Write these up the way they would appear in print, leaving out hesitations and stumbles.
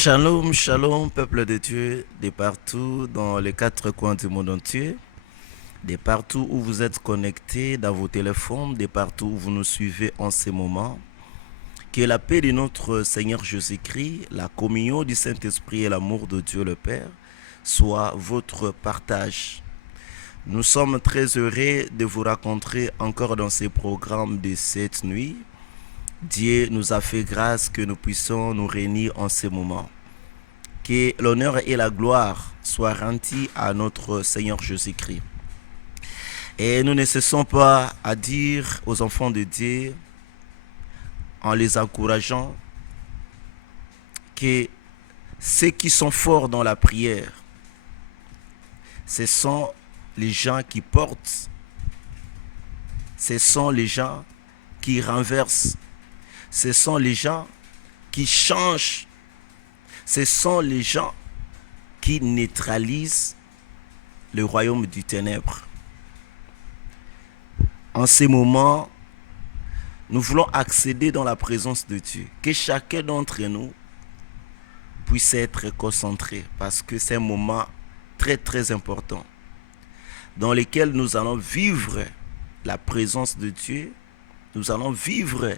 Shalom, shalom, peuple de Dieu, de partout dans les quatre coins du monde entier, de partout où vous êtes connectés dans vos téléphones, de partout où vous nous suivez en ces moments. Que la paix de notre Seigneur Jésus-Christ, la communion du Saint-Esprit et l'amour de Dieu le Père soit votre partage. Nous sommes très heureux de vous rencontrer encore dans ces programmes de cette nuit. Dieu nous a fait grâce que nous puissions nous réunir en ce moment. Que l'honneur et la gloire soient rendus à notre Seigneur Jésus-Christ. Et nous ne cessons pas à dire aux enfants de Dieu, en les encourageant, que ceux qui sont forts dans la prière, ce sont les gens qui portent, ce sont les gens qui renversent, ce sont les gens qui changent, ce sont les gens qui neutralisent le royaume du ténèbre. En ces moments, nous voulons accéder dans la présence de Dieu, que chacun d'entre nous puisse être concentré, parce que c'est un moment très très important dans lequel nous allons vivre la présence de Dieu, nous allons vivre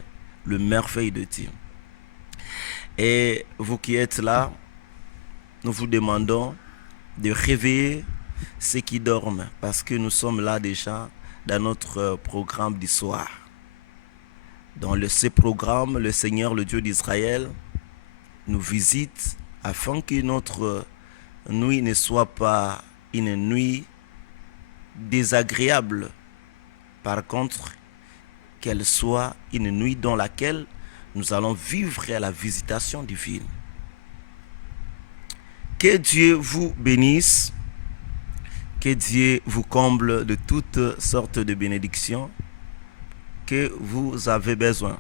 le merveille de Dieu. Et vous qui êtes là, nous vous demandons de réveiller ceux qui dorment, parce que nous sommes là déjà dans notre programme du soir. Dans ce programme, le Seigneur, le Dieu d'Israël, nous visite afin que notre nuit ne soit pas une nuit désagréable. Par contre, qu'elle soit une nuit dans laquelle nous allons vivre la visitation divine. Que Dieu vous bénisse, que Dieu vous comble de toutes sortes de bénédictions que vous avez besoin.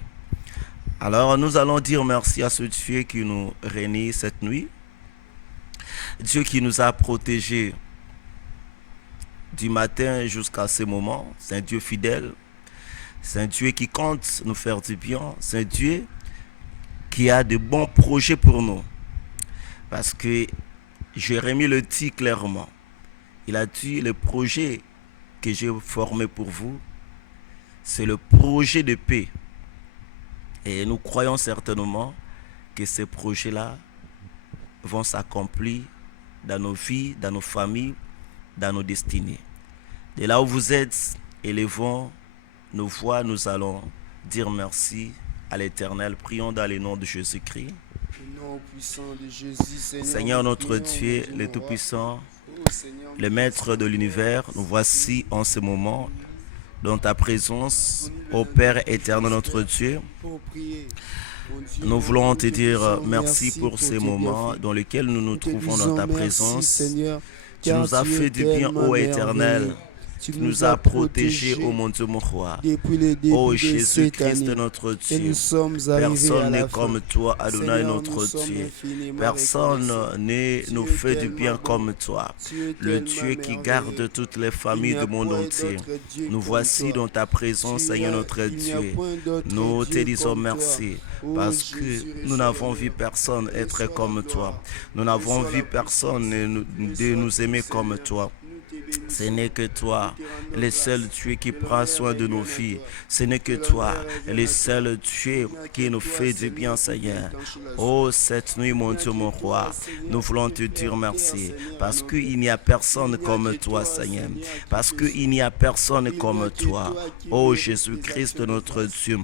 Alors nous allons dire merci à ce Dieu qui nous réunit cette nuit, Dieu qui nous a protégés du matin jusqu'à ce moment. C'est un Dieu fidèle, c'est un Dieu qui compte nous faire du bien, c'est un Dieu qui a de bons projets pour nous. Parce que Jérémie le dit clairement, il a dit: le projet que j'ai formé pour vous, c'est le projet de paix. Et nous croyons certainement que ces projets-là vont s'accomplir dans nos vies, dans nos familles, dans nos destinées. De là où vous êtes, élevons nos voix, nous allons dire merci à l'Éternel. Prions dans le nom de Jésus-Christ. Nom puissant de Jésus, Seigneur notre Dieu, le Tout-Puissant, le Maître de l'univers, nous voici en ce moment dans ta présence, ô Père éternel notre Dieu. Nous voulons te dire merci pour ces moments dans lesquels nous nous trouvons dans ta présence. Tu nous as fait du bien, ô Éternel. Tu nous as protégés, ô mon Dieu, mon roi. Ô Jésus-Christ, notre Dieu. Personne n'est comme toi, Adonai, notre Dieu. Personne ne nous fait du bien comme toi. Le Dieu qui garde toutes les familles du monde entier. Nous voici dans ta présence, Seigneur, notre Dieu. Nous te disons merci parce que nous n'avons vu personne être comme toi. Nous n'avons vu personne de nous aimer comme toi. Ce n'est que toi, le seul Dieu qui prend soin de nos vies. Ce n'est que toi, le seul Dieu qui nous fait du bien, Seigneur. Oh, cette nuit, mon Dieu, mon roi, nous voulons te dire merci. Parce qu'il n'y a personne comme toi, Seigneur. Parce qu'il n'y a personne comme toi. Oh, Jésus-Christ, notre Dieu.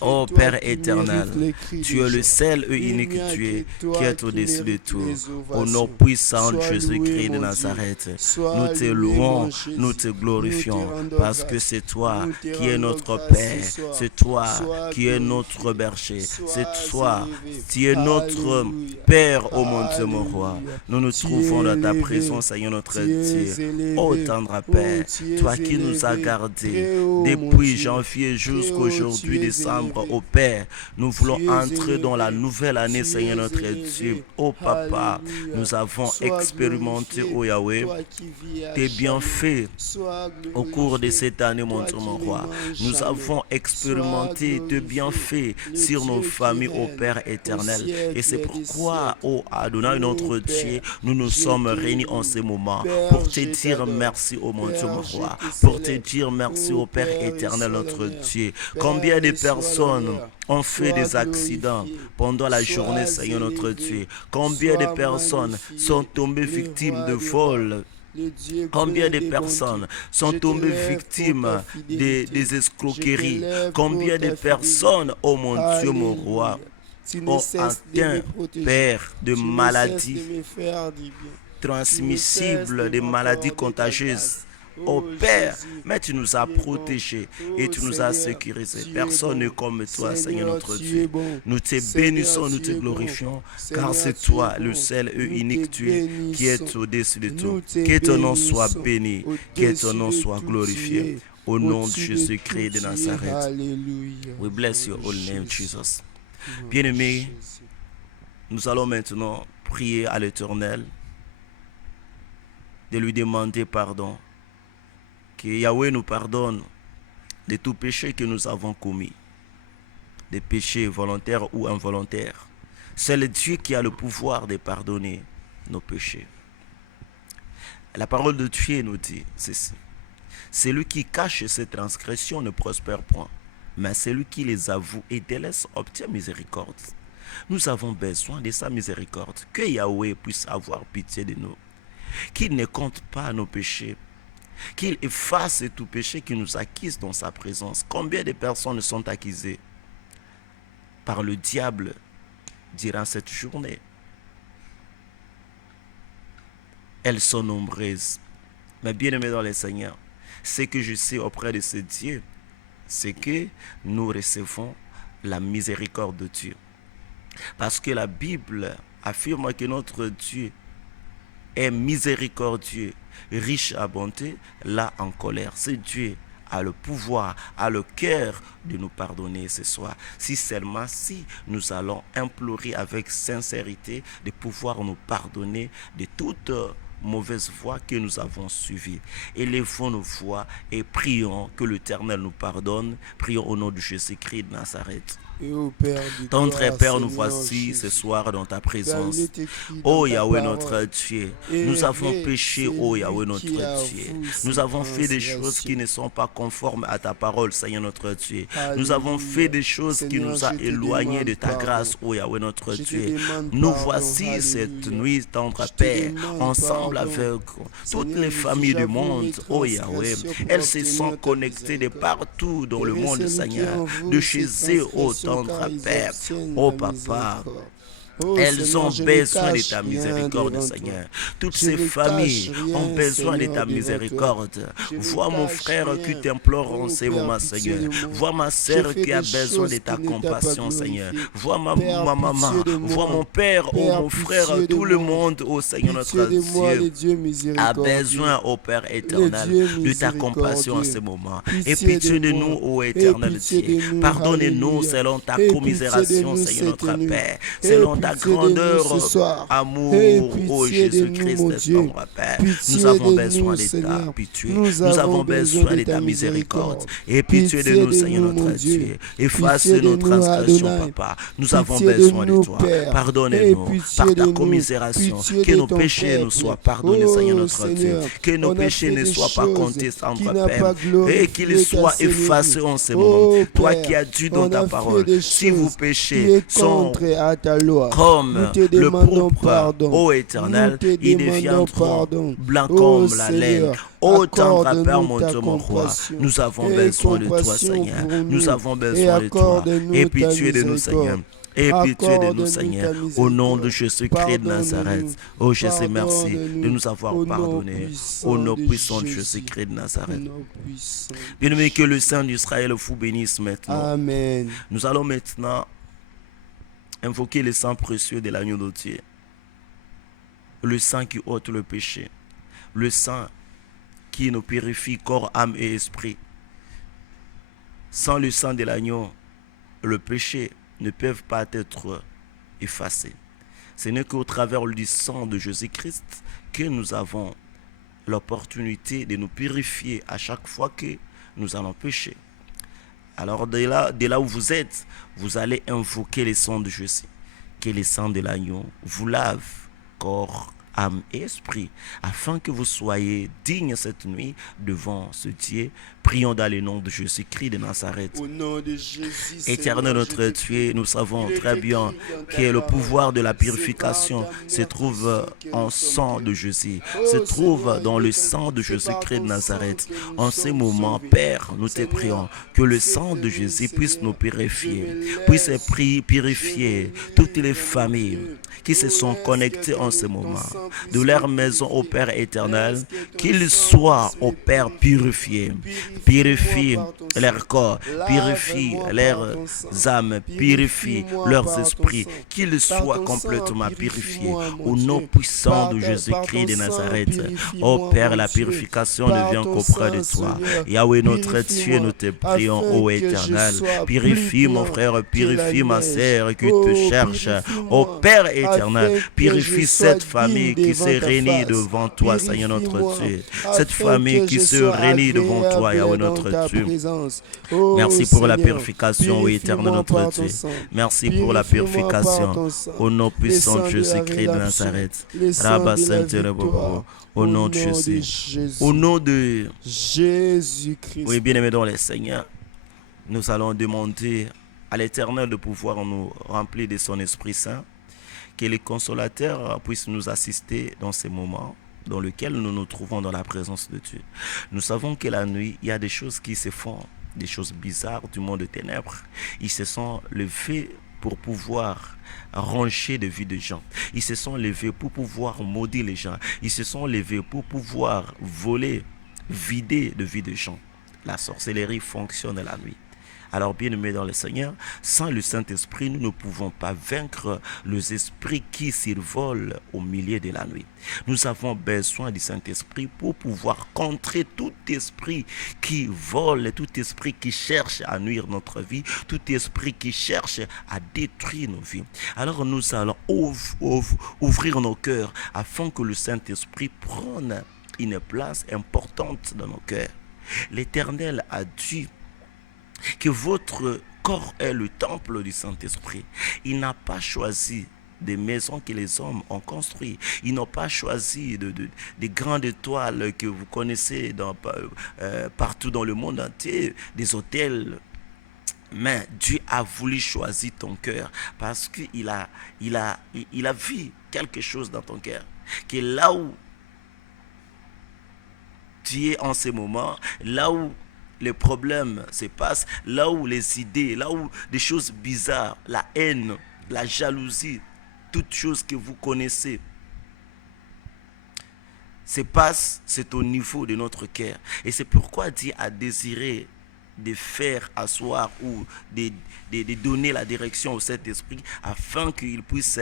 Ô Père éternel, tu es le seul et unique Dieu qui est au-dessus de tout. Au nom puissant de Jésus-Christ de Nazareth, nous te louons, nous te glorifions, parce que c'est toi qui es notre Père, c'est toi qui es notre berger, c'est toi qui es notre Père, ô mon Dieu, mon roi. Nous nous trouvons dans ta présence, Seigneur notre Dieu. Ô tendre Père, toi qui nous as gardés depuis janvier jusqu'à aujourd'hui, 18 es décembre, élevé. ô Père, nous voulons Tu es entrer dans la élevé. nouvelle année, Tu Seigneur es notre élevé. Dieu. Ô Papa, Alléluia. nous avons Sois expérimenté, glorifié, ô Yahweh, toi qui vis à tes jamais. bienfaits Sois au cours de glorifié, cette année, mon toi Dieu, qui mon ne roi. manges Nous jamais. avons Sois expérimenté tes glorifié, bienfaits le sur nos Dieu qui familles, ô règne Père au éternel. Et c'est siècle des pourquoi, siècles. ô Adonai, Ô notre Dieu, Père, nous nous je sommes te réunis en loue. ce moment Père, pour te je dire t'adore. merci, ô mon Dieu, mon Père, je roi. te Pour te célèbre. dire merci, Ô ô Père Père, éternel, reçois notre l'honneur. Dieu. Combien Père, de reçois personnes l'honneur. ont fait Sois des accidents glorifié. pendant la journée, Sois Seigneur notre Dieu? élevé. Combien de Sois personnes sont magnifié. tombées Le victimes de roi des rois. vol? Le Dieu Combien plein de de personnes bonté. sont Je tombées t'élève pour ta victimes fidélité. des Je escroqueries? t'élève pour Combien de ta personnes, fidélité. oh mon Dieu, mon roi, Alléluia. Tu ne ont cesses de me atteint, protéger. Père, de Tu ne cesses de maladies me faire du bien. Tu ne cesses transmissibles, de des maladies m'accorder ta contagieuses? grâce. Oh Oh Père, Jésus, mais tu nous as tu es bon. protégés et Oh tu nous as Seigneur, sécurisés. tu es Personne n'est bon. comme toi, Seigneur Seigneur, notre tu es Dieu. bon. Nous te Seigneur, bénissons, nous te tu es bon. glorifions, car Seigneur, c'est tu es toi, le bon. seul et Nous unique te Dieu, qui est bénissons. au-dessus de tout. Nous te Que ton nom soit bénissons. béni, que ton Au-dessus nom de soit tout, tu glorifié. es. Au nom de Au-dessus de Jésus-Christ tout, de tu es. Nazareth. Alléluia. We bless your Oh, holy name, Jésus. Jesus. Oh, Bien-aimés, Jésus. nous allons maintenant prier à l'Éternel, de lui demander pardon. Que Yahweh nous pardonne de tout péché que nous avons commis, des péchés volontaires ou involontaires. C'est le Dieu qui a le pouvoir de pardonner nos péchés. La parole de Dieu nous dit ceci: celui qui cache ses transgressions ne prospère point, mais celui qui les avoue et délaisse obtient miséricorde. Nous avons besoin de sa miséricorde, que Yahweh puisse avoir pitié de nous, qu'il ne compte pas nos péchés, qu'il efface tout péché qui nous accuse dans sa présence. Combien de personnes sont accusées par le diable durant cette journée? Elles sont nombreuses. Mais bien aimés dans le Seigneur, ce que je sais auprès de ce Dieu, c'est que nous recevons la miséricorde de Dieu. Parce que la Bible affirme que notre Dieu est miséricordieux, riche à bonté, là en colère. Ce Dieu a le pouvoir, a le cœur de nous pardonner ce soir. Si seulement si nous allons implorer avec sincérité de pouvoir nous pardonner de toute mauvaise voie que nous avons suivie. Élevons nos voix et prions que l'Éternel nous pardonne. Prions au nom de Jésus-Christ de Nazareth. Et au Père de Tendre gloire, Père, nous Seigneur voici Jésus. ce soir dans ta Car présence. il est écrit Oh dans ta Yahweh parole, notre Dieu, nous Élevé, avons péché, oh celui Yahweh notre qui avoue Dieu. ses Nous avons fait des choses transgressions. qui ne sont pas conformes à ta parole, Seigneur notre Dieu. Alléluia. Nous avons fait des choses qui Seigneur, nous ont je te éloignés demande de ta pardon. grâce, oh Yahweh notre Je te Dieu. demande Nous pardon. voici cette Alléluia. nuit, tendre Je te Père, demande ensemble pardon. avec toutes Seigneur les Jésus, familles du j'avoue monde, mes oh Yahweh. transgressions pour Elles se obtenir sont ta connectées de miséricorde. partout dans Et le monde, celui qui Seigneur, avoue de ses chez eux, oh transgressions, tendre car ils Père. obtiennent Oh la Papa, miséricorde. Oh elles Seigneur, ont je ne besoin de cache ta rien miséricorde, devant Seigneur. toi. Toutes Je ces ne familles cache rien, ont besoin de Seigneur, ta devant miséricorde. toi. Je ne Vois mon cache frère rien. qui t'implore en Oh, ce Père, moment, pitié Seigneur. de moi. Vois ma J'ai sœur fait qui a des besoin de choses ta qui ne t'a pas compassion, Seigneur. glorifié. Vois ma Père, maman. pitié de Vois moi. mon père, oh Père, mon frère, pitié de tout le moi. monde, oh Seigneur Pitié notre de moi, le Dieu Dieu a miséricordieux. besoin, ô Père Le éternel, Dieu de ta compassion en miséricordieux. ce moment. Pitié Et pitié de de moi. nous, ô Et éternel pitié Dieu. de nous, Pardonnez-nous alléluia. selon ta Et pitié de commisération, nous Seigneur cette notre nuit. Père. Et Selon ta pitié de nous grandeur, ce soir. Et amour, ô pitié de nous, Jésus-Christ, mon Dieu. tendre Père. Pitié Nous avons de besoin nous, de ta Seigneur. pitié. Nous Nous avons avons besoin besoin de de ta ta miséricorde. miséricorde. Et pitié de Pitié nous, de Seigneur nous, mon notre Dieu. Dieu. Efface Pitié de nos nous, transgressions, Adonai. Papa. Nous avons Pitié de besoin de nous, toi. Père. Et Pardonne-nous pitié par de ta nous. commisération. Pitié Que de nos ton péchés nous peuple. soient pardonnés, Seigneur Oh notre Dieu. Seigneur, Que nos on a péchés fait ne des soient pas choses comptés qui tendre n'a Père. pas glorifié Et qu'ils ta soient Seigneurie. effacés en ce Oh, moment. Toi Père, qui as dit dans on ta a fait parole, des si vos choses qui péchés est sont contre à ta loi. Nous comme te le demandons pourpre, pardon. ô Nous éternel, te ils demandons deviendront pardon. blancs Oh comme la laine. Seigneur, Ô tendre Père, accorde-nous mon ta Dieu, mon roi, compassion. nous avons Et besoin de toi, compassion Seigneur. pour Nous nous. avons Et besoin de toi. accorde-nous Et ta pitié de nous, Seigneur. miséricorde. Et pitié de nous, Accorde-nous Seigneur. ta Au nom de miséricorde. Jésus-Christ de Nazareth. Oh Jésus, merci de Pardonne-nous. nous avoir Au nom pardonné. puissant Au nom de puissant de Jésus. Jésus-Christ de Au Nazareth. nom puissant. Bien-aimé, que le Saint d'Israël vous bénisse maintenant. Amen. Nous allons maintenant invoquer le sang précieux de l'agneau de Dieu. Le sang qui ôte le péché. Le sang qui nous purifie corps, âme et esprit. Sans le sang de l'agneau, le péché ne peuvent pas être effacés. Ce n'est qu'au travers du sang de Jésus-Christ que nous avons l'opportunité de nous purifier à chaque fois que nous allons pécher. Alors de là où vous êtes, vous allez invoquer le sang de Jésus. Que le sang de l'agneau vous lave, corps, âme et esprit, afin que vous soyez dignes cette nuit devant ce Dieu. Prions dans le nom de Jésus-Christ de Nazareth. Au nom de Jésus, Éternel notre Dieu, nous savons très bien que le pouvoir de la purification se trouve en sang de Jésus, se trouve dans le sang de Jésus-Christ de Nazareth. En ce moment, Père, nous te prions que le sang de Jésus puisse nous purifier, puisse purifier toutes les familles qui se sont connectées en ce moment, de leur maison au Père éternel, qu'ils soient au Père purifiés. Purifie leur corps, purifie leurs âmes, purifie leurs esprits, qu'ils soient complètement purifiés au nom puissant de Jésus-Christ de Nazareth. Ô Père, la purification ne vient qu'auprès de toi. Yahweh notre Dieu, nous te prions, ô Éternel. Purifie mon frère, purifie ma sœur qui te cherche. Ô Père éternel, purifie cette famille qui se réunit devant toi, Seigneur notre Dieu. Cette famille qui se réunit devant toi, Yahweh notre Dieu. Merci pour la purification, ô Éternel notre Dieu. Merci pour la purification. Au nom puissant de Jésus-Christ de Nazareth. Rabba Saint-Rebobo. Au nom de Jésus. Au nom de Jésus-Christ. Oui, bien-aimés dans les Seigneurs, nous allons demander à l'Éternel de pouvoir nous remplir de son Esprit Saint, que les consolateurs puissent nous assister dans ces moments dans lesquels nous nous trouvons dans la présence de Dieu. Nous savons que la nuit, il y a des choses qui se font, des choses bizarres du monde de ténèbres. Ils se sont levés pour pouvoir ranger de vie de gens. Ils se sont levés pour pouvoir maudire les gens. Ils se sont levés pour pouvoir voler, vider de vie de gens. La sorcellerie fonctionne la nuit. Alors, bien-aimés dans le Seigneur, sans le Saint-Esprit, nous ne pouvons pas vaincre les esprits qui survolent au milieu de la nuit. Nous avons besoin du Saint-Esprit pour pouvoir contrer tout esprit qui vole, tout esprit qui cherche à nuire notre vie, tout esprit qui cherche à détruire nos vies. Alors, nous allons ouvrir nos cœurs afin que le Saint-Esprit prenne une place importante dans nos cœurs. L'Éternel a dit que votre corps est le temple du Saint-Esprit. Il n'a pas choisi des maisons que les hommes ont construites. Ils n'ont pas choisi des grandes toiles que vous connaissez partout dans le monde entier, des hôtels. Mais Dieu a voulu choisir ton cœur parce qu'il a vu quelque chose dans ton cœur. Que là où tu es en ce moment, là où les problèmes se passent, là où les idées, là où des choses bizarres, la haine, la jalousie, toutes choses que vous connaissez se passent, c'est au niveau de notre cœur. Et c'est pourquoi Dieu a désiré de faire asseoir ou de donner la direction au Saint-Esprit afin qu'il puisse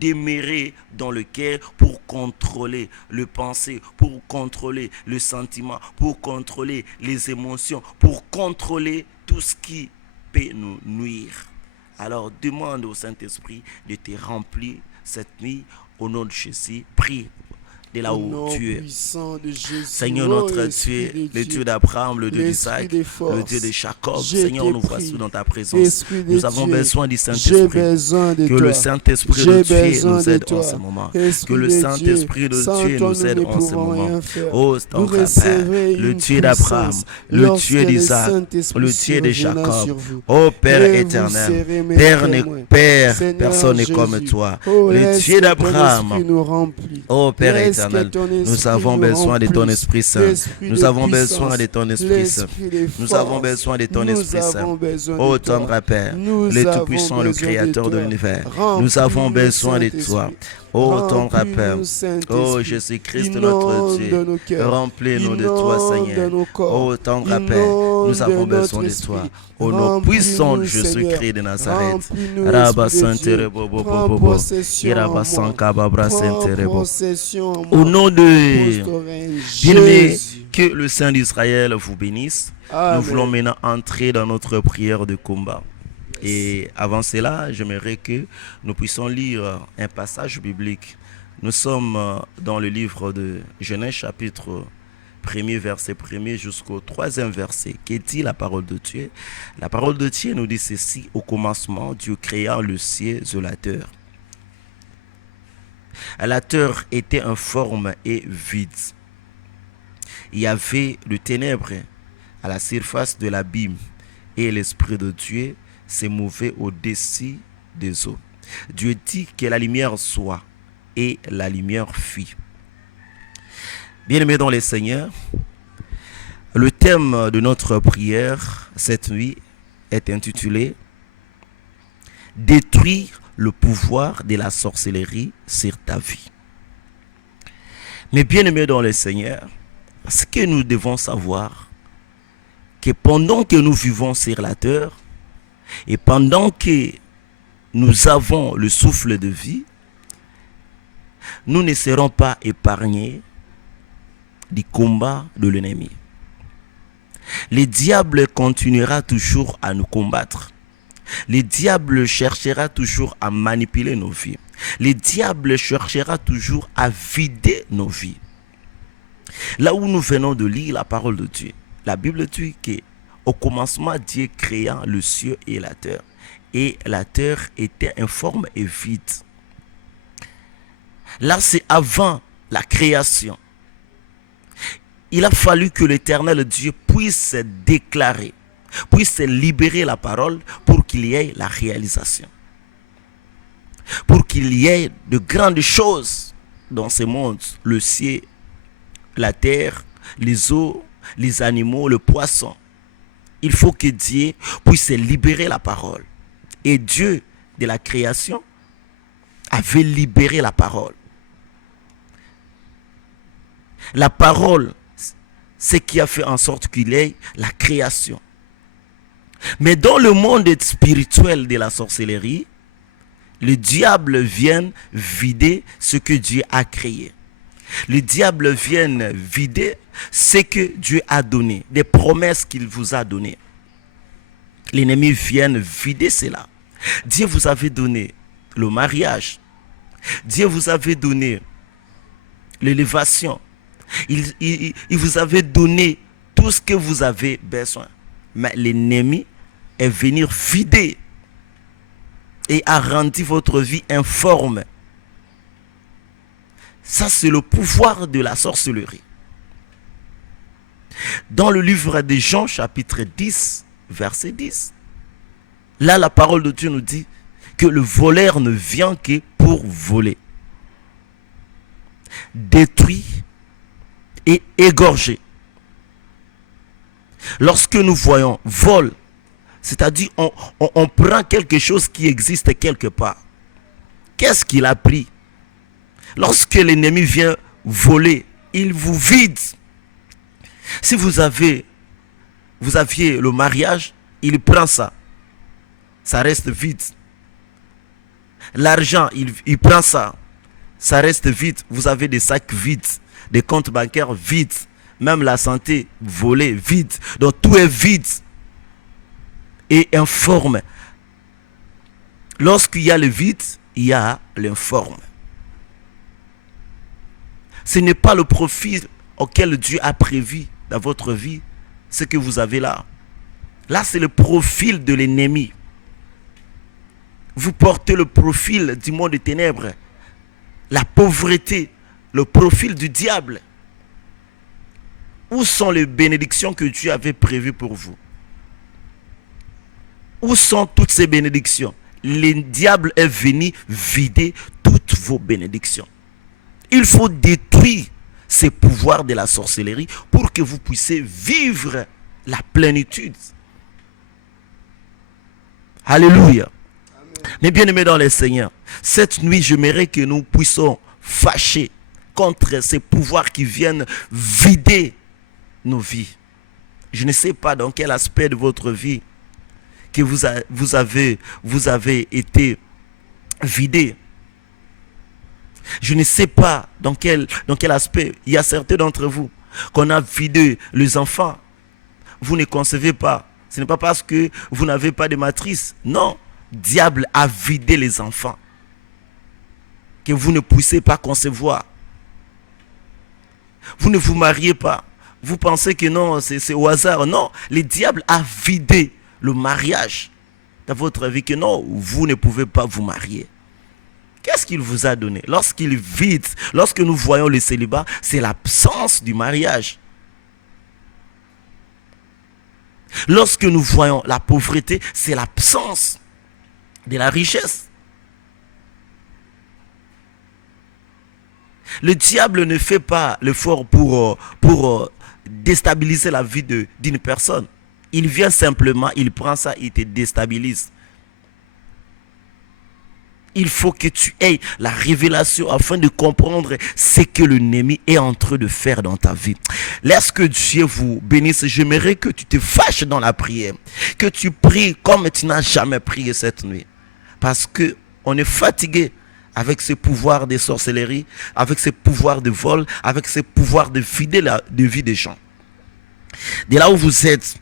demeurer dans le cœur pour contrôler le pensée, pour contrôler le sentiment, pour contrôler les émotions, pour contrôler tout ce qui peut nous nuire. Alors demande au Saint-Esprit de te remplir cette nuit au nom de Jésus. Prie de là où tu es. Seigneur notre Dieu, le Dieu d'Abraham, le Dieu d'Isaac, le Dieu de Jacob. Seigneur, nous voici dans ta présence. Nous avons besoin du Saint-Esprit. Que le Saint-Esprit de Dieu nous aide en ce moment. Que le Saint-Esprit de Dieu nous aide en ce moment. Oh, ton Père, le Dieu d'Abraham, le Dieu d'Isaac, le Dieu de Jacob. Oh Père éternel, Père, personne n'est comme toi. Le Dieu d'Abraham. Oh Père éternel. Nous avons besoin de ton Esprit Saint. Nous avons besoin de ton Esprit Saint. Nous avons besoin de ton Esprit Saint. Oh tendre Père, le Tout-Puissant, le Créateur de l'univers. Nous avons besoin de toi. Oh tendre Père, oh Jésus-Christ notre Dieu, remplis-nous de toi Seigneur. Oh tendre Père, nous avons besoin de toi. Au nom puissant de Jésus-Christ de Nazareth. Rabba Sainte Bobo Bobo, Iraba Sankababra Sainte Bobo. Au nom de bien-aimé, que le Saint d'Israël vous bénisse. Nous voulons maintenant entrer dans notre prière de combat. Et avant cela, j'aimerais que nous puissions lire un passage biblique. Nous sommes dans le livre de Genèse chapitre 1er verset 1er jusqu'au 3e verset. Qu'est dit la parole de Dieu? La parole de Dieu nous dit ceci: au commencement, Dieu créa le ciel et la terre. La terre était informe et vide. Il y avait de ténèbres à la surface de l'abîme, et l'Esprit de Dieu se mouvait au-dessus des eaux. Dieu dit que la lumière soit, et la lumière fit. Bien-aimés dans les Seigneurs, le thème de notre prière cette nuit est intitulé « Détruire le pouvoir de la sorcellerie sur ta vie ». Mais bien-aimés dans les Seigneurs, ce que nous devons savoir, que pendant que nous vivons sur la terre et pendant que nous avons le souffle de vie, nous ne serons pas épargnés du combat de l'ennemi. Le diable continuera toujours à nous combattre. Le diable cherchera toujours à manipuler nos vies. Le diable cherchera toujours à vider nos vies. Là où nous venons de lire la parole de Dieu, la Bible dit qu'au commencement, Dieu créa le ciel et la terre. Et la terre était informe et vide. Là, c'est avant la création. Il a fallu que l'Éternel Dieu puisse déclarer, puisse libérer la parole pour qu'il y ait la réalisation. Pour qu'il y ait de grandes choses dans ce monde, le ciel, la terre, les eaux, les animaux, le poisson. Il faut que Dieu puisse libérer la parole. Et Dieu de la création avait libéré la parole. La parole, c'est ce qui a fait en sorte qu'il y ait la création. Mais dans le monde spirituel de la sorcellerie, le diable vient vider ce que Dieu a créé. Le diable vient vider ce que Dieu a donné, des promesses qu'il vous a données. L'ennemi vient vider cela. Dieu vous avait donné le mariage. Dieu vous avait donné l'élévation. Il vous avait donné tout ce que vous avez besoin. Mais l'ennemi est venu vider et a rendu votre vie informe. Ça, c'est le pouvoir de la sorcellerie. Dans le livre de Jean, chapitre 10, verset 10, là, la parole de Dieu nous dit que le voleur ne vient que pour voler, détruire et égorger. Lorsque nous voyons vol, c'est-à-dire on prend quelque chose qui existe quelque part. Qu'est-ce qu'il a pris? Lorsque l'ennemi vient voler, il vous vide. Si vous aviez le mariage, il prend ça. Ça reste vide. L'argent, il prend ça. Ça reste vide. Vous avez des sacs vides, des comptes bancaires vides, même la santé volée, vide. Donc tout est vide et informe. Lorsqu'il y a le vide, il y a l'informe. Ce n'est pas le profil auquel Dieu a prévu dans votre vie, ce que vous avez là. Là, c'est le profil de l'ennemi. Vous portez le profil du monde des ténèbres, la pauvreté, le profil du diable. Où sont les bénédictions que Dieu avait prévues pour vous? Où sont toutes ces bénédictions? Le diable est venu vider toutes vos bénédictions. Il faut détruire ces pouvoirs de la sorcellerie pour que vous puissiez vivre la plénitude. Alléluia. Amen. Mais bien aimés dans les Seigneurs, cette nuit, j'aimerais que nous puissions fâcher contre ces pouvoirs qui viennent vider nos vies. Je ne sais pas dans quel aspect de votre vie que vous avez été vidé. Je ne sais pas dans quel aspect. Il y a certains d'entre vous qu'on a vidé les enfants. Vous ne concevez pas. Ce n'est pas parce que vous n'avez pas de matrice. Non, diable a vidé les enfants que vous ne puissiez pas concevoir. Vous ne vous mariez pas. Vous pensez que non, c'est au hasard. Non, le diable a vidé le mariage dans votre vie, que non, vous ne pouvez pas vous marier. Qu'est-ce qu'il vous a donné? Lorsqu'il vide, lorsque nous voyons le célibat, c'est l'absence du mariage. Lorsque nous voyons la pauvreté, c'est l'absence de la richesse. Le diable ne fait pas l'effort pour déstabiliser la vie d'une personne. Il vient simplement, il prend ça, il te déstabilise. Il faut que tu aies la révélation afin de comprendre ce que l'ennemi est en train de faire dans ta vie. Laisse que Dieu vous bénisse. J'aimerais que tu te fâches dans la prière, que tu pries comme tu n'as jamais prié cette nuit. Parce que on est fatigué avec ce pouvoir de sorcellerie, avec ce pouvoir de vol, avec ce pouvoir de vider la vie des gens. De là où vous êtes,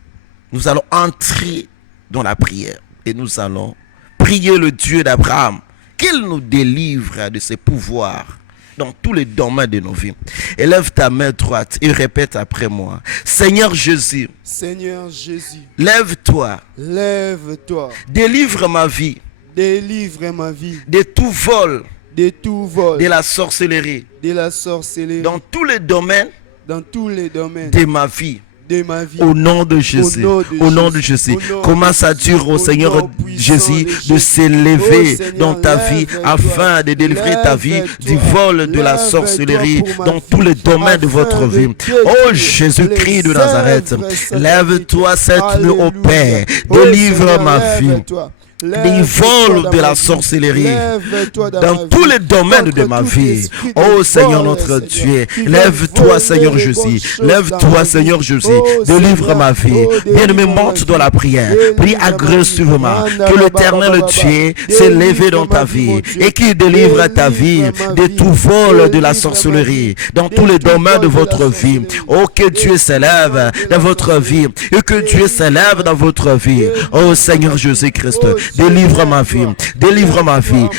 nous allons entrer dans la prière et nous allons prier le Dieu d'Abraham qu'il nous délivre de ses pouvoirs dans tous les domaines de nos vies. Élève ta main droite et répète après moi. Seigneur Jésus, Seigneur Jésus, lève-toi, lève-toi, délivre ma vie, délivre ma vie de tout vol, de tout vol, de la sorcellerie, de la sorcellerie, dans tous les domaines dans tous les domaines de ma vie. de ma vie. Au nom de Jésus, au nom de Jésus, commence à dire au Seigneur Jésus de s'élever dans ta vie afin de délivrer ta vie du vol de la sorcellerie dans tous les domaines de votre vie. Oh Jésus-Christ de Nazareth, lève-toi cette nuit au Père, délivre ma vie des vols de la sorcellerie dans tous les domaines de ma vie. Oh Seigneur notre Dieu, lève-toi Seigneur Jésus, lève-toi Seigneur Jésus, délivre ma vie. Bien-aimé, monte dans la prière, prie agressivement que l'Éternel Dieu s'est levé dans ta vie et qu'il délivre ta vie de tout vol de la sorcellerie dans tous les domaines de votre vie. Oh, que Dieu s'élève dans votre vie et que Dieu s'élève dans votre vie. Oh Seigneur Jésus-Christ, délivre ma vie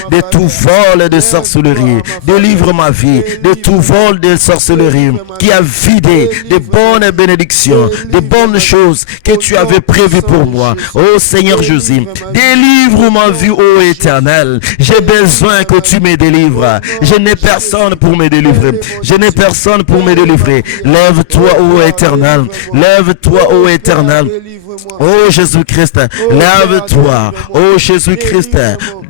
de tout vol de sorcellerie, délivre ma vie de tout vol de sorcellerie qui a vidé de bonnes bénédictions, de bonnes choses que tu avais prévues pour moi. Oh Seigneur Jésus, délivre ma vie, ô Éternel. J'ai besoin que tu me délivres. Je n'ai personne pour me délivrer. Je n'ai personne pour me délivrer. Lève-toi, ô Éternel. Lève-toi, ô Éternel. Oh Jésus-Christ, lève-toi. Oh Jésus-Christ,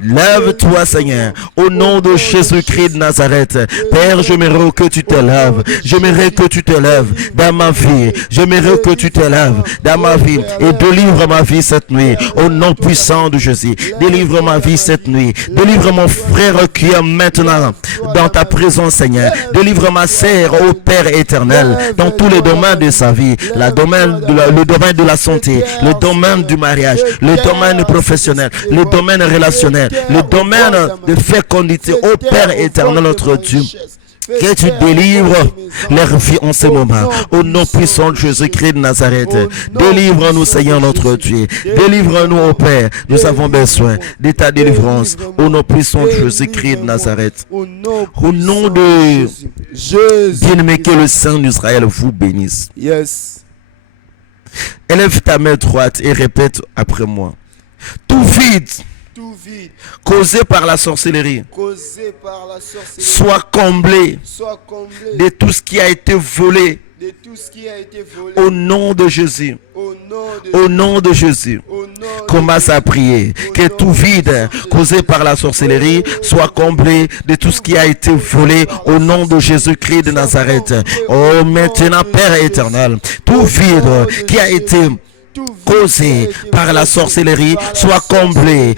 lève-toi Seigneur. Au nom de Jésus-Christ de Nazareth. Père, j'aimerais que tu te lèves. J'aimerais que tu te lèves dans ma vie. J'aimerais que tu te lèves dans ma vie et délivre ma vie cette nuit. Au nom puissant de Jésus. Délivre ma vie cette nuit. Délivre mon frère qui est maintenant dans ta présence Seigneur. Délivre ma sœur au Père éternel dans tous les domaines de sa vie. Le domaine de la santé, le domaine du mariage, le domaine professionnel, le domaine relationnel, le domaine de fécondité au Père éternel notre Dieu. Que tu délivres leur vie en ce moment. Au nom puissant de Jésus-Christ de Nazareth. Délivre-nous, Seigneur notre Dieu. Délivre-nous, au Père. Nous avons besoin de ta délivrance. Au nom puissant de Jésus-Christ de Nazareth. Au nom de bien-aimé, que le Saint d'Israël vous bénisse. Yes. Élève ta main droite et répète après moi. Tout vide causé par la sorcellerie soit comblé de tout ce qui a été volé au nom de Jésus. Au nom de Jésus. Commence à prier que tout vide causé par la sorcellerie soit comblé de tout ce qui a été volé au nom de Jésus-Christ de Nazareth. Oh maintenant Père éternel, tout vide qui a été causé par la sorcellerie soit comblé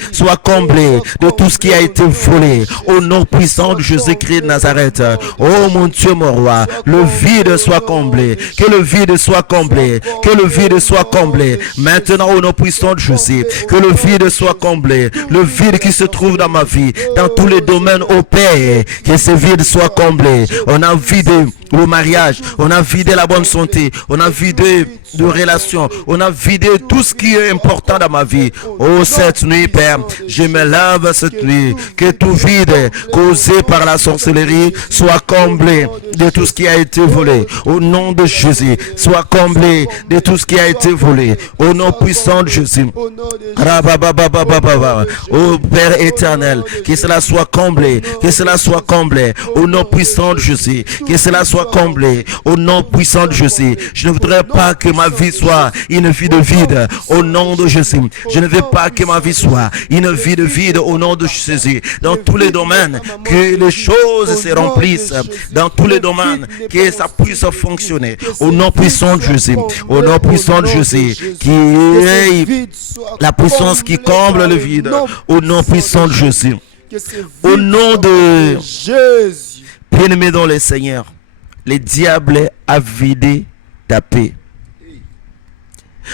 de tout ce qui a été volé au nom puissant de Jésus-Christ de Nazareth. Oh mon Dieu, mon roi, le vide soit comblé, que le vide soit comblé, que le vide soit comblé maintenant au nom puissant de Jésus, que le vide soit comblé, le vide qui se trouve dans ma vie, dans tous les domaines au Père, que ce vide soit comblé. On a vidé le mariage, on a vidé la bonne santé, on a vidé de relations, on a vidé tout ce qui est important dans ma vie. Oh, cette nuit, Père, je me lève cette nuit. Que tout vide causé par la sorcellerie soit comblé de tout ce qui a été volé. Au nom de Jésus, soit comblé de tout ce qui a été volé. Au nom puissant de Jésus. Ô Père éternel, que cela soit comblé, que cela soit comblé. Au nom puissant de Jésus, que cela soit comblé. Au nom puissant de Jésus. Je ne voudrais pas que ma vie soit une vie de vide. Au nom de Jésus. Je ne veux pas que ma vie soit une vie de vide. Au nom de Jésus. Dans tous les domaines, que les choses se remplissent. Dans tous les domaines, que ça puisse fonctionner. Au nom puissant de Jésus. Au nom puissant de Jésus. Qui est la puissance qui comble le vide. Au nom puissant de Jésus. Au nom de Jésus. Bien-aimé dans le Seigneur, le diable a vidé ta paix.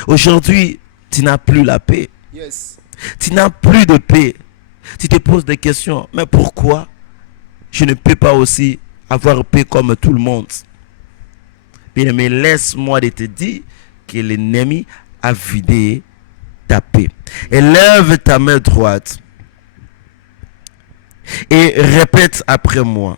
Aujourd'hui, tu n'as plus la paix. Yes. Tu n'as plus de paix. Tu te poses des questions. Mais pourquoi je ne peux pas aussi avoir paix comme tout le monde? Bien-aimé, laisse-moi de te dire que l'ennemi a vidé ta paix. Élève ta main droite et répète après moi.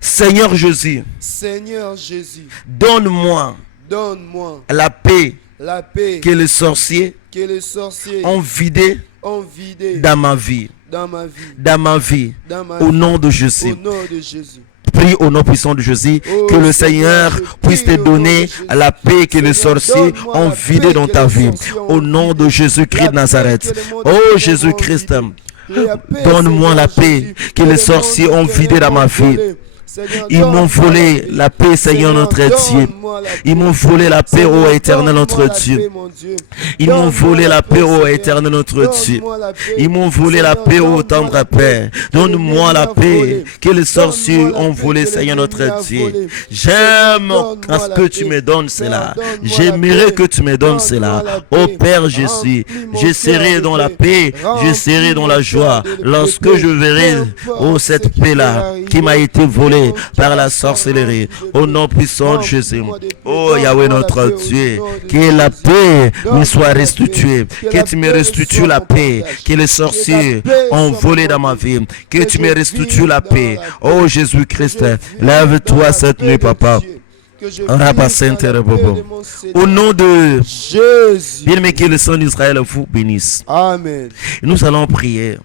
Seigneur Jésus, Seigneur Jésus, donne-moi donne-moi la paix la paix que les sorciers que les sorciers ont vidé ont vidé dans ma vie. dans ma vie. Dans ma vie. Dans ma Au vie. nom de Jésus. Au nom de Jésus. Prie au nom puissant de Jésus, Oh, que le Seigneur, Seigneur je puisse te prie au nom donner de Jésus. la paix que les Seigneur, sorciers donne-moi ont la vidée paix dans que ta les vie. sorciers ont Au nom de vidée. Jésus-Christ La de Nazareth. paix que le monde Oh ténèbres Jésus-Christ, ont vidée. La paix, donne-moi la Seigneur paix Jésus, que les le sorciers monde ont vidée dans ma ténèbres ont vie. volé. Seigneur, Ils m'ont donne-moi volé la paix, Seigneur notre Dieu. donne-moi la Ils paix. m'ont volé la paix, ô Seigneur, éternel donne-moi notre la Dieu. paix, mon Dieu. Ils m'ont Donne-moi volé la paix, ô Seigneur. éternel notre Dieu. Donne-moi la paix. Ils m'ont volé la Seigneur, paix, ô donne-moi tendre la Père. paix. Donne-moi la Que paix l'ennemi a que les sorciers Donne-moi la ont paix volé, que Seigneur l'ennemi notre a Dieu. volé. J'aime Donne-moi à ce la que tu paix. me donnes Père, cela. donne-moi la J'aimerais paix. que tu me donnes Donne-moi cela. la Ô paix. Père Jésus, Remplis mon je cœur serai de dans la paix. paix, je Remplis serai dans mon la cœur joie de lorsque paix. je verrai, Peu oh, importe cette ce qui peut paix-là arriver. qui m'a été volée Mon par cœur la sera sorcellerie. rempli de Au paix. nom puissant de Jésus. Remplis-moi de paix. Oh Yahweh Donne-moi la notre paix au Dieu, nom de que la Jésus. paix me Donne-moi soit la paix. restituée, Que que la tu me paix restitues soit la mon paix partage. que les Que sorciers la paix ont soit volée mon dans ma partage. vie, que Que tu je me restitues vive la dans paix. la paix. Oh Jésus-Christ, Que je vive dans lève-toi la cette paix nuit, de papa. Dieu. Que je vive Rabba dans la Sainte paix Bobo. de mon Seigneur. Au nom de Jésus. bien-aimé, que le sang d'Israël vous bénisse. Amen. Et nous allons prier.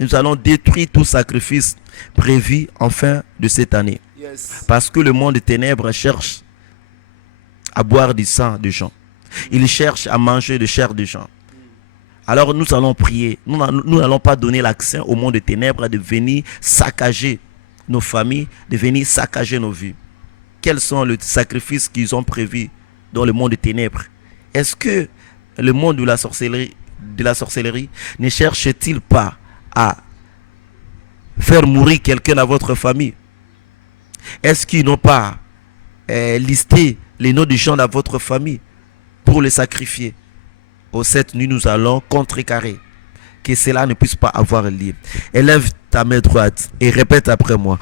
Nous allons détruire tout sacrifice prévu en fin de cette année. Yes. Parce que le monde des ténèbres cherche à boire du sang de gens. Il cherche à manger de chair de gens. Alors nous allons prier. Nous n'allons pas donner l'accès au monde des ténèbres de venir saccager nos familles, de venir saccager nos vies. Quels sont les sacrifices qu'ils ont prévus dans le monde des ténèbres? Est-ce que le monde de la sorcellerie ne cherche-t-il pas à faire mourir quelqu'un dans votre famille? Est-ce qu'ils n'ont pas listé les noms des gens dans votre famille pour les sacrifier? Cette nuit, nous allons contrecarrer que cela ne puisse pas avoir lieu. Élève ta main droite et répète après moi.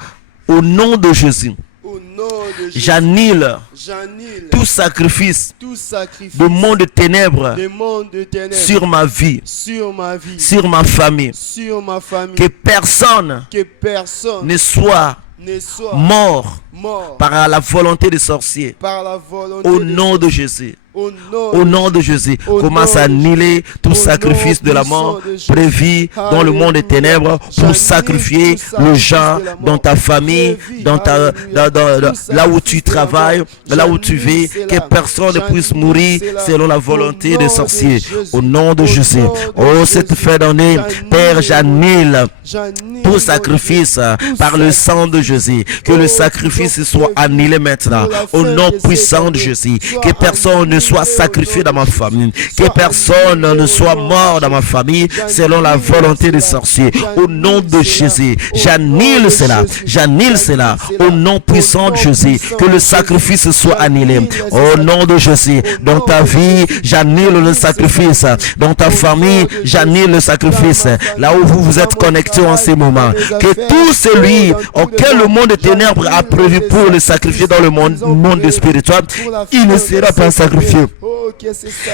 Au nom de Jésus, Au nom de Jésus. j'annule J'annule tout sacrifice tout sacrifice de monde de ténèbres de monde de ténèbres sur ma vie, sur ma vie, sur ma famille. sur ma famille. Que personne Que personne ne soit ne soit mort mort par la volonté des sorciers. par la volonté Au de nom de Jésus. Jésus. Au Au nom de Jésus, Au commence nom à de annuler tout Au sacrifice nom de la puissant mort de Jésus. prévu dans le monde des Alléluia. ténèbres pour J'annule sacrifier tout le sacrifice gens de la mort dans ta famille, prévu. dans ta, Alléluia. Tout là où tu sacrifice de la travailles, mort. là où tu J'annule vis, cela. que personne ne puisse J'annule mourir cela. selon la Au volonté nom des de sorciers. Jésus. Au nom de Au Jésus. nom de Oh, cette Jésus. fin d'année, J'annule Père, mon j'annule J'annule tout mon sacrifice Dieu. Tout par le sacrifice. sang de Jésus. Que Oh, le sacrifice tout soit annulé maintenant. pour la Au fin nom de cette puissant de année. Jésus. Soit Que personne ne soit annulé au sacrifié nom dans de ma Jésus. famille. Que Soit personne annulé ne au soit nom de mort dans ma Jésus. famille J'annule selon la volonté des cela. sorciers. Au nom de J'annule cela. Jésus. Au nom J'annule de cela. Jésus. J'annule cela. J'annule Au nom puissant de Jésus. puissant Que de le Jésus. sacrifice soit J'annule annulé. ce Au nom de sacrifice. Jésus. Au Dans nom ta de vie, Jésus. j'annule le sacrifice. Dans ta Au famille, nom de j'annule le Jésus. sacrifice. Dans ma famille, Là où vous êtes dans mon connectés en travail, ces moments. dans mes Que affaires, tout celui dans tout auquel le monde des ténèbres a j'annule prévu les pour le sacrifier dans le monde sacrifices qu'ils ont monde prévus spirituel, pour la il ne fin de sera pas cette année. sacrifié. Oh,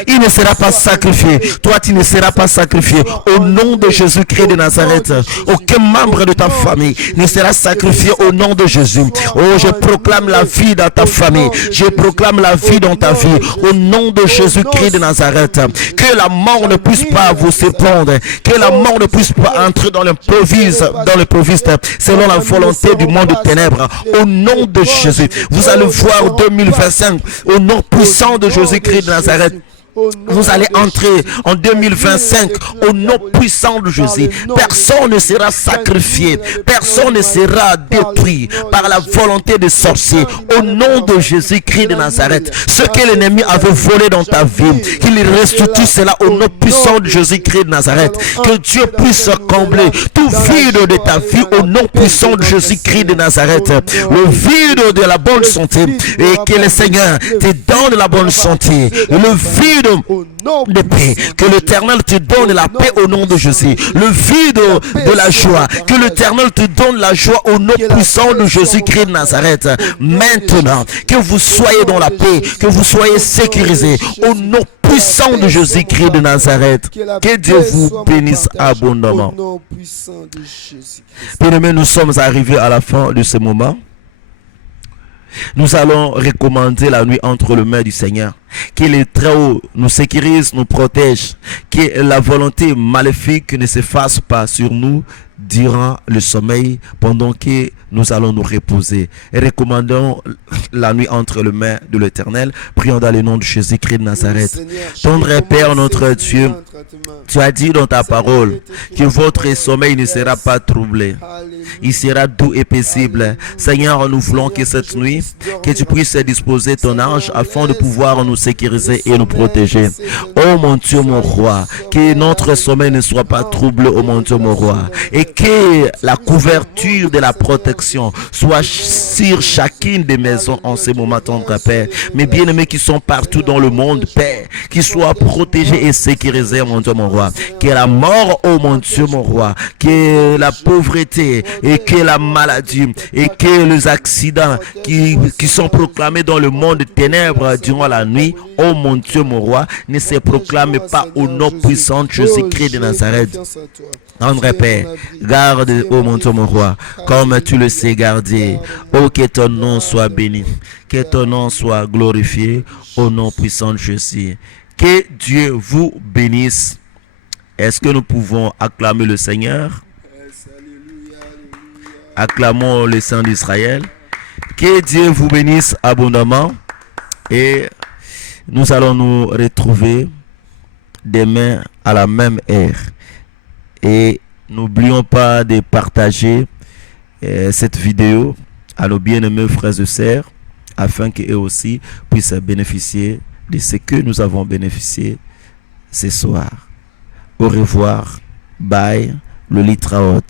Il ne sera pas sacrifié. Toi, tu ne seras pas sacrifié. Au nom de Jésus-Christ de Nazareth, aucun membre de ta famille ne sera sacrifié au nom de Jésus. Oh, je proclame la vie dans ta famille. Je proclame la vie dans ta vie. Au nom de Jésus-Christ de Nazareth, que la mort ne puisse pas vous surprendre. Que la mort ne puisse pas entrer dans l'improviste selon la volonté du monde de ténèbres. Au nom de Jésus, vous allez voir 2025 au nom puissant de Jésus-Christ de Nazareth. Vous allez entrer en 2025 au nom puissant de Jésus. Personne ne sera sacrifié. Personne ne sera détruit par la volonté des sorciers. Au nom de Jésus-Christ de Nazareth. Ce que l'ennemi avait volé dans ta vie, qu'il restitue cela au nom puissant de Jésus-Christ de Nazareth. Que Dieu puisse combler tout vide de ta vie au nom puissant de Jésus-Christ de Nazareth. Le vide de la bonne santé. Et que le Seigneur te donne la bonne santé. Le vide de paix, que l'Éternel te donne la paix au nom de Jésus. Le vide de la joie, que l'Éternel te donne la joie au nom puissant de Jésus-Christ de Nazareth. Maintenant, que vous soyez dans la paix, que vous soyez sécurisés au nom puissant de Jésus-Christ de Nazareth. Que Dieu vous bénisse abondamment. Bien-aimés, nous sommes arrivés à la fin de ce moment. Nous allons recommander la nuit entre les mains du Seigneur. Que les Très-Haut nous sécurise, nous protège. Que la volonté maléfique ne se fasse pas sur nous durant le sommeil, pendant que nous allons nous reposer. Et recommandons la nuit entre les mains de l'Éternel. Prions dans le nom de Jésus-Christ de Nazareth. Tendre Père, notre Dieu, tu as dit dans ta parole que votre sommeil ne sera pas troublé. Il sera doux et paisible. Seigneur, nous voulons que cette nuit, que tu puisses disposer ton ange afin de pouvoir nous sécuriser et nous protéger. Oh mon Dieu, mon roi, que notre sommeil ne soit pas troublé, oh mon Dieu, mon roi. Et que la couverture de la protection soit sur chacune des maisons en ce moment, tendre Père. Mes bien-aimés qui sont partout dans le monde, Père, qui soient protégés et sécurisés, mon Dieu, mon roi. Que la mort, oh mon Dieu, mon roi, que la pauvreté et que la maladie et que les accidents qui sont proclamés dans le monde de ténèbres durant la nuit, oh mon Dieu, mon roi, ne se proclament pas au nom puissant de Jésus-Christ de Nazareth. Tendre Père, garde, oh mon Dieu, mon roi, comme tu le sais garder. Oh, que ton nom soit béni, que ton nom soit glorifié au nom puissant de Jésus. Que Dieu vous bénisse. Est-ce que nous pouvons acclamer le Seigneur? Acclamons le Saint d'Israël. Que Dieu vous bénisse abondamment. Et nous allons nous retrouver demain à la même heure. Et n'oublions pas de partager cette vidéo à nos bien-aimés frères et sœurs afin qu'eux aussi puissent bénéficier de ce que nous avons bénéficié ce soir. Au revoir. Bye. Le lit Très-Haut.